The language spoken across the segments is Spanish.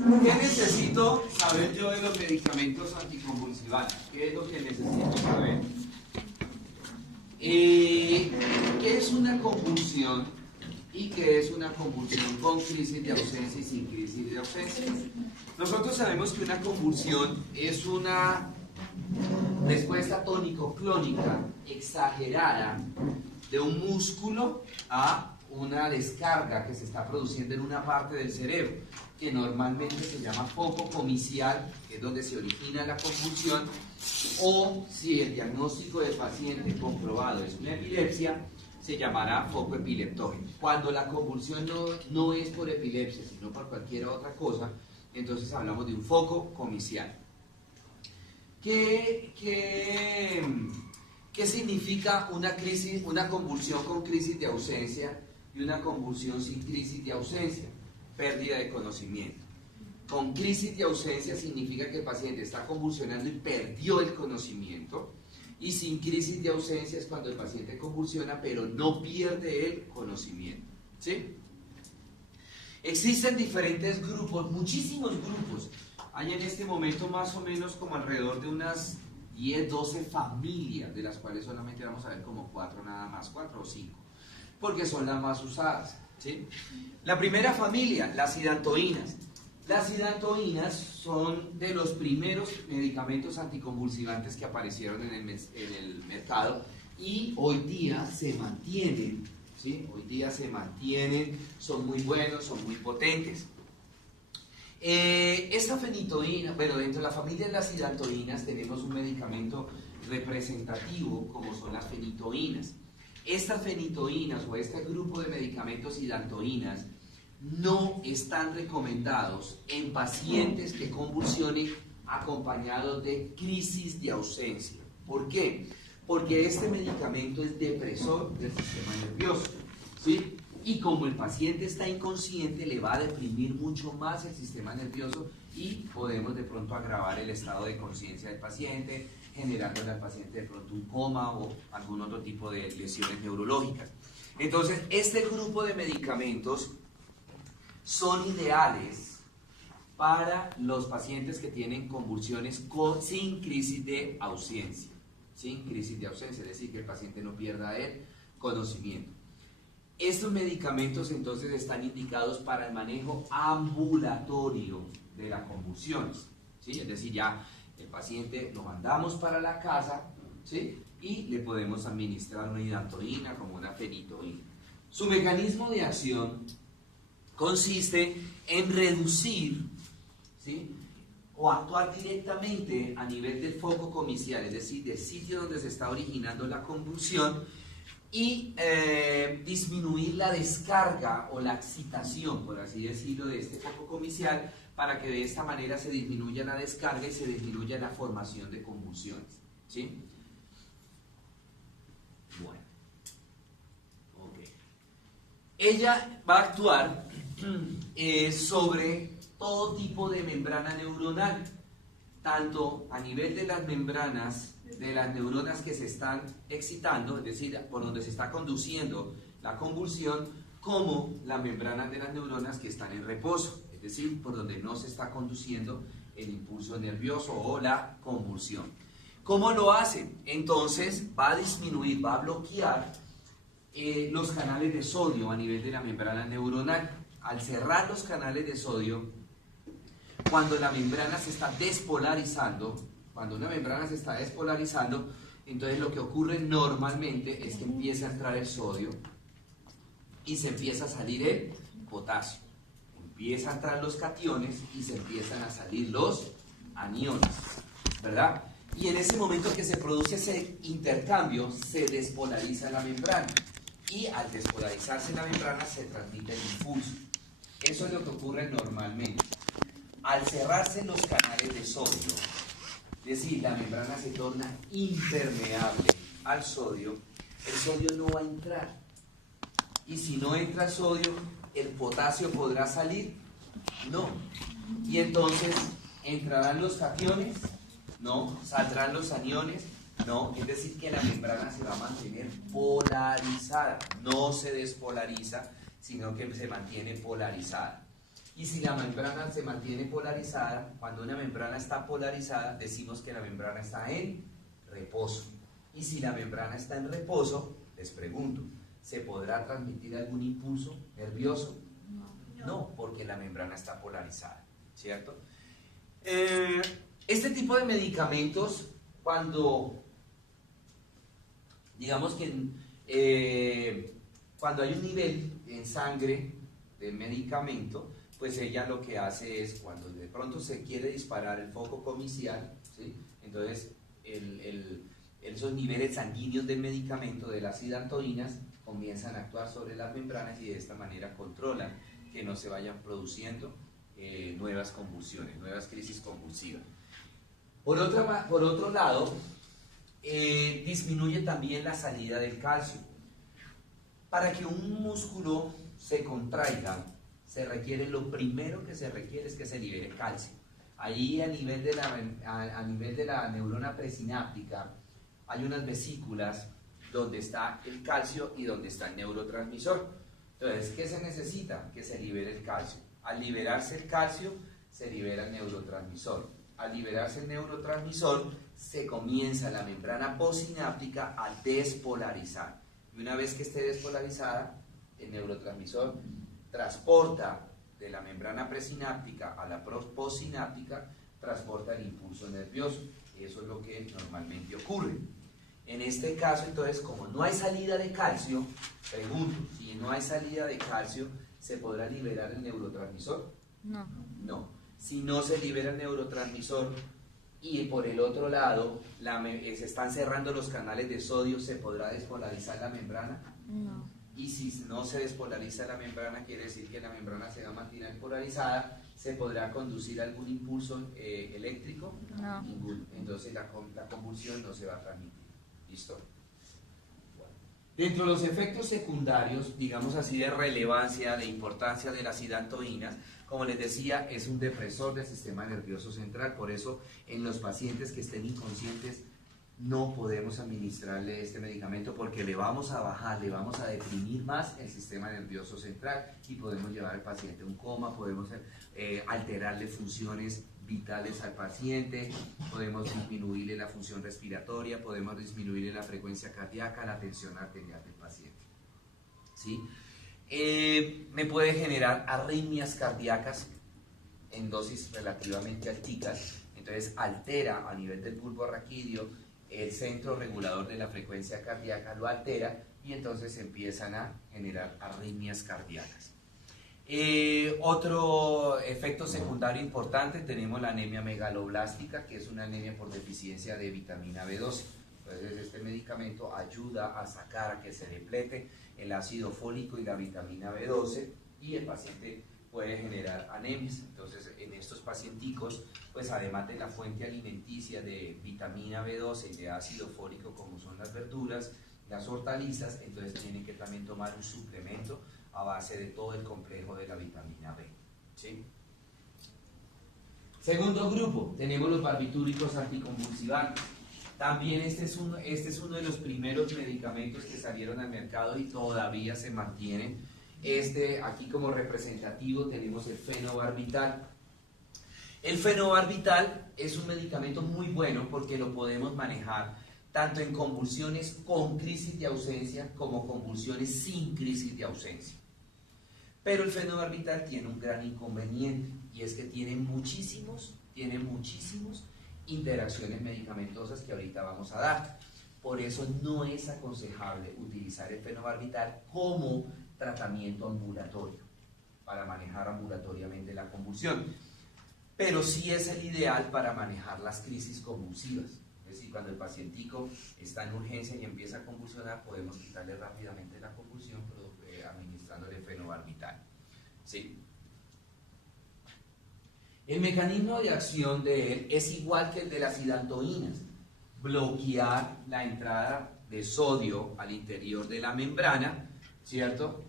¿Qué necesito saber yo de los medicamentos anticonvulsivantes? ¿Qué es lo que necesito saber? ¿Qué es una convulsión y qué es una convulsión con crisis de ausencia y sin crisis de ausencia? Nosotros sabemos que una convulsión es una respuesta tónico-clónica exagerada de un músculo a una descarga que se está produciendo en una parte del cerebro, que normalmente se llama foco comicial, que es donde se origina la convulsión, o si el diagnóstico del paciente comprobado es una epilepsia, se llamará foco epileptógeno. Cuando la convulsión no es por epilepsia, sino por cualquier otra cosa, entonces hablamos de un foco comicial. ¿Qué significa una convulsión con crisis de ausencia y una convulsión sin crisis de ausencia? Pérdida de conocimiento. Con crisis de ausencia significa que el paciente está convulsionando y perdió el conocimiento, y sin crisis de ausencia es cuando el paciente convulsiona pero no pierde el conocimiento. ¿Sí? Existen diferentes grupos, muchísimos grupos. Hay en este momento más o menos como alrededor de unas 10, 12 familias, de las cuales solamente vamos a ver como 4 nada más, 4 o 5, porque son las más usadas. ¿Sí? La primera familia, las hidantoínas. Las hidantoínas son de los primeros medicamentos anticonvulsivantes que aparecieron en el mercado y hoy día se mantienen. ¿Sí? Hoy día se mantienen, son muy buenos, son muy potentes. Esta fenitoína, bueno, dentro de la familia de las hidantoínas tenemos un medicamento representativo como son las fenitoínas. Estas fenitoínas o este grupo de medicamentos hidantoínas no están recomendados en pacientes que convulsionen acompañados de crisis de ausencia. ¿Por qué? Porque este medicamento es depresor del sistema nervioso, ¿sí? Y como el paciente está inconsciente, le va a deprimir mucho más el sistema nervioso y podemos de pronto agravar el estado de conciencia del paciente, generándole al paciente de pronto un coma o algún otro tipo de lesiones neurológicas. Entonces, este grupo de medicamentos son ideales para los pacientes que tienen convulsiones sin crisis de ausencia. Sin crisis de ausencia, es decir, que el paciente no pierda el conocimiento. Estos medicamentos entonces están indicados para el manejo ambulatorio de las convulsiones, ¿sí? Es decir, ya el paciente lo mandamos para la casa, ¿sí? Y le podemos administrar una hidantoína como una fenitoína. Su mecanismo de acción consiste en reducir, ¿sí?, o actuar directamente a nivel del foco comicial, es decir, del sitio donde se está originando la convulsión, y disminuir la descarga o la excitación, por así decirlo, de este foco comicial, para que de esta manera se disminuya la descarga y se disminuya la formación de convulsiones. ¿Sí? Bueno. Ok. Ella va a actuar sobre todo tipo de membrana neuronal, tanto a nivel de las membranas de las neuronas que se están excitando, es decir, por donde se está conduciendo la convulsión, como las membranas de las neuronas que están en reposo, es decir, por donde no se está conduciendo el impulso nervioso o la convulsión. ¿Cómo lo hace? Entonces va a disminuir, va a bloquear los canales de sodio a nivel de la membrana neuronal. Al cerrar los canales de sodio, cuando la membrana se está despolarizando, cuando una membrana se está despolarizando, entonces lo que ocurre normalmente es que empieza a entrar el sodio y se empieza a salir el potasio. Empieza a entrar los cationes y se empiezan a salir los aniones, ¿verdad? Y en ese momento que se produce ese intercambio, se despolariza la membrana. Y al despolarizarse la membrana se transmite el impulso. Eso es lo que ocurre normalmente. Al cerrarse los canales de sodio, es decir, la membrana se torna impermeable al sodio, el sodio no va a entrar. Y si no entra el sodio, ¿el potasio podrá salir? No. Y entonces, ¿entrarán los cationes? No. ¿Saldrán los aniones? No. Es decir, que la membrana se va a mantener polarizada. No se despolariza, sino que se mantiene polarizada. Y si la membrana se mantiene polarizada, cuando una membrana está polarizada, decimos que la membrana está en reposo. Y si la membrana está en reposo, les pregunto, ¿se podrá transmitir algún impulso nervioso? No, porque la membrana está polarizada, ¿cierto? Este tipo de medicamentos, cuando, digamos que cuando hay un nivel en sangre de medicamento, pues ella lo que hace es, cuando de pronto se quiere disparar el foco comicial, ¿sí? Entonces esos niveles sanguíneos del medicamento, de las hidantoínas, comienzan a actuar sobre las membranas y de esta manera controlan que no se vayan produciendo nuevas convulsiones, nuevas crisis convulsivas. Por otro lado, disminuye también la salida del calcio. Para que un músculo se contraiga, lo primero que se requiere es que se libere calcio. Ahí a nivel de la neurona presináptica hay unas vesículas donde está el calcio y donde está el neurotransmisor. Entonces, ¿qué se necesita? Que se libere el calcio. Al liberarse el calcio, se libera el neurotransmisor. Al liberarse el neurotransmisor, se comienza la membrana postsináptica a despolarizar. Y una vez que esté despolarizada, el neurotransmisor transporta de la membrana presináptica a la postsináptica, transporta el impulso nervioso. Eso es lo que normalmente ocurre. En este caso, entonces, como no hay salida de calcio, pregunto, si no hay salida de calcio, ¿se podrá liberar el neurotransmisor? No. No. Si no se libera el neurotransmisor y por el otro lado se están cerrando los canales de sodio, ¿se podrá despolarizar la membrana? No. Y si no se despolariza la membrana, quiere decir que la membrana se va a mantener polarizada. ¿Se podrá conducir algún impulso eléctrico? No. Ninguno. Entonces la convulsión no se va a transmitir. ¿Listo? Bueno. Dentro de los efectos secundarios, digamos así, de relevancia, de importancia de las hidantoínas, como les decía, es un depresor del sistema nervioso central. Por eso en los pacientes que estén inconscientes no podemos administrarle este medicamento, porque le vamos a bajar, le vamos a deprimir más el sistema nervioso central y podemos llevar al paciente a un coma, podemos alterarle funciones vitales al paciente, podemos disminuirle la función respiratoria, podemos disminuirle la frecuencia cardíaca, la tensión arterial del paciente. ¿Sí? Me puede generar arritmias cardíacas en dosis relativamente alticas, entonces altera a nivel del bulbo raquídeo el centro regulador de la frecuencia cardíaca, lo altera y entonces empiezan a generar arritmias cardíacas. Otro efecto secundario importante, tenemos la anemia megaloblástica, que es una anemia por deficiencia de vitamina B12. Entonces este medicamento ayuda a sacar, a que se deplete el ácido fólico y la vitamina B12 y el paciente puede generar anemias. Entonces en estos pacienticos, pues además de la fuente alimenticia de vitamina B12 y de ácido fólico como son las verduras, las hortalizas, entonces tienen que también tomar un suplemento a base de todo el complejo de la vitamina B. ¿Sí? Segundo grupo, tenemos los barbitúricos anticonvulsivantes. También este es uno de los primeros medicamentos que salieron al mercado y todavía se mantienen. Aquí como representativo tenemos el fenobarbital. El fenobarbital es un medicamento muy bueno porque lo podemos manejar tanto en convulsiones con crisis de ausencia como convulsiones sin crisis de ausencia. Pero el fenobarbital tiene un gran inconveniente y es que tiene muchísimos interacciones medicamentosas que ahorita vamos a dar. Por eso no es aconsejable utilizar el fenobarbital como tratamiento ambulatorio, para manejar ambulatoriamente la convulsión. Pero sí es el ideal para manejar las crisis convulsivas. Es decir, cuando el pacientico está en urgencia y empieza a convulsionar, podemos quitarle rápidamente la convulsión administrándole fenobarbital. ¿Sí? El mecanismo de acción de él es igual que el de las hidantoínas: bloquear la entrada de sodio al interior de la membrana, ¿cierto?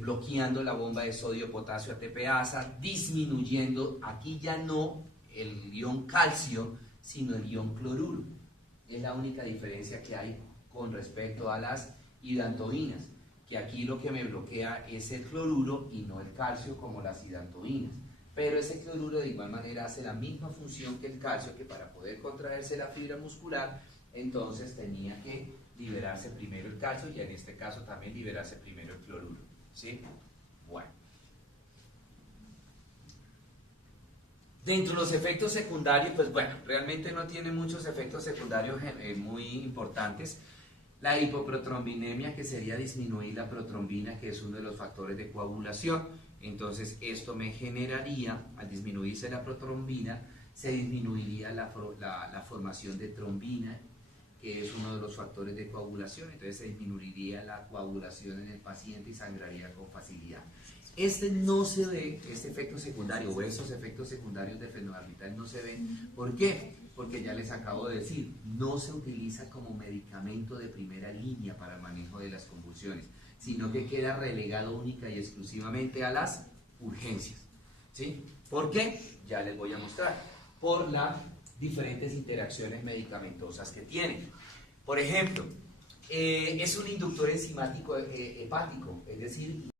Bloqueando la bomba de sodio-potasio ATPasa, disminuyendo, aquí ya no el ion calcio, sino el ion cloruro. Es la única diferencia que hay con respecto a las hidantoínas, que aquí lo que me bloquea es el cloruro y no el calcio como las hidantoínas. pero ese cloruro de igual manera hace la misma función que el calcio, que para poder contraerse la fibra muscular, entonces tenía que liberarse primero el calcio y en este caso también liberarse primero el cloruro, ¿sí? Bueno. Dentro de los efectos secundarios, pues bueno, realmente no tiene muchos efectos secundarios muy importantes. La hipoprotrombinemia, que sería disminuir la protrombina, que es uno de los factores de coagulación. Entonces, esto me generaría, al disminuirse la protrombina, se disminuiría la formación de trombina, que es uno de los factores de coagulación. Entonces, se disminuiría la coagulación en el paciente y sangraría con facilidad. Este no se ve, este efecto secundario o esos efectos secundarios de fenobarbital no se ven. ¿Por qué? Porque ya les acabo de decir, no se utiliza como medicamento de primera línea para el manejo de las convulsiones, sino que queda relegado única y exclusivamente a las urgencias, ¿sí? ¿Por qué? Ya les voy a mostrar. Por las diferentes interacciones medicamentosas que tienen. Por ejemplo, es un inductor enzimático hepático, es decir,